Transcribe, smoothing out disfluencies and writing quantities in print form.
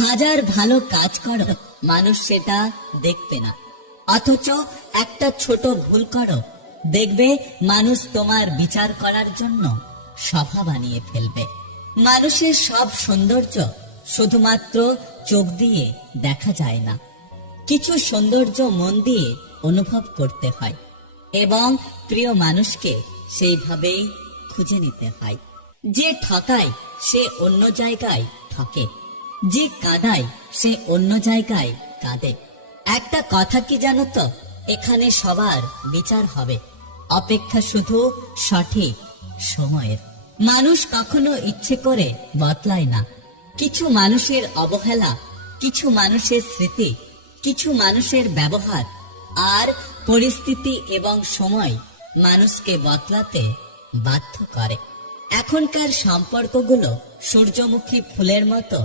হাজার ভালো কাজ করো, মানুষ সেটা দেখবে না। অথচ একটা ছোট ভুল করো, দেখবে মানুষ তোমার বিচার করার জন্য সভা বানিয়ে ফেলবে। মানুষের সব সৌন্দর্য শুধুমাত্র চোখ দিয়ে দেখা যায় না, কিছু সৌন্দর্য মন দিয়ে অনুভব করতে হয় এবং প্রিয় মানুষকে সেইভাবেই খুঁজে নিতে হয়। যে ঠকায় সে অন্য জায়গায় ঠকে, যে কাঁদায় সে অন্য জায়গায় কাঁদে। একটা কথা কি জানো তো, এখানে সবার বিচার হবে, অপেক্ষা শুধু সঠিক সময়ের। মানুষ কখনো ইচ্ছে করে বদলায় না। কিছু মানুষের অবহেলা, কিছু মানুষের স্মৃতি, কিছু মানুষের ব্যবহার আর পরিস্থিতি এবং সময় মানুষকে বদলাতে বাধ্য করে। এখনকার সম্পর্কগুলো সূর্যমুখী ফুলের মতো